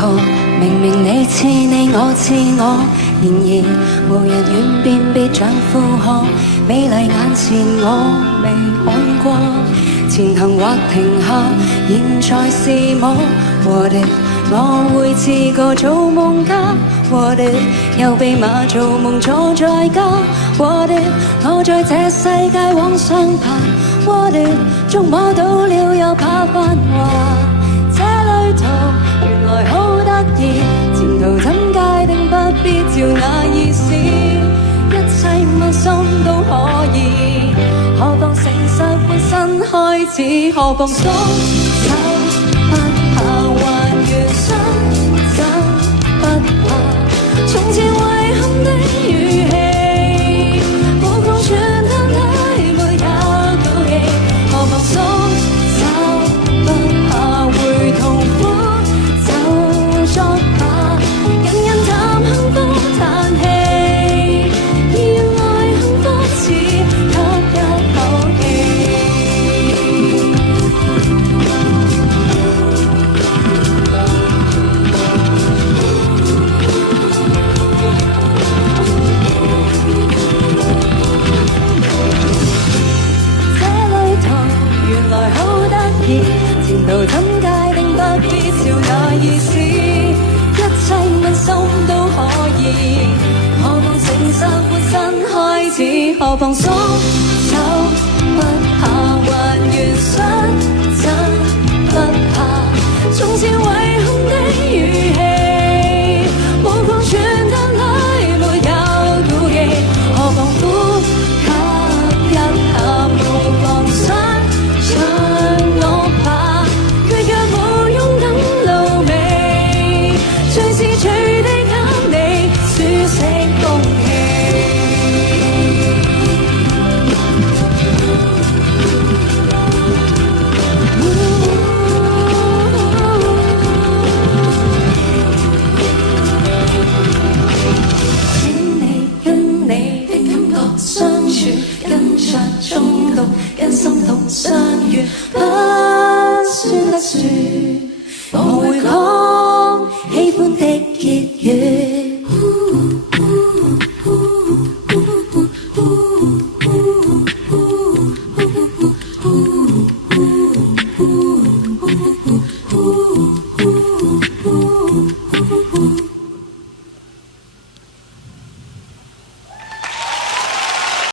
何明明你似你我似我，然而無人願辨別像負荷，美麗眼前我未看過，前行或停下，現在是我。What if 我會自個做夢家？What if 又被馬做夢坐在家？What if 我在這世界往上爬？What if 觸摸到了又怕繁華？這旅途原來好得意，前途怎界定不必照那意思，一切問心都可以，何妨誠實換新開始，何妨鬆手不怕還原雙手不怕，從前遺憾的語氣無窮傳得來沒有顧忌，何妨鬆手不怕會痛苦就作罷，人人談幸福嘆氣，原來幸福只吸一口氣。前途怎界定不必照那意思，一切問心都可以，何妨誠實換新開始，何妨鬆手不怕還原雙真不怕，從前遺憾的語氣無窮傳得來沒有顧忌，何妨呼吸一下無妨想跟心動相遇，不算得說，我會講喜歡的結語。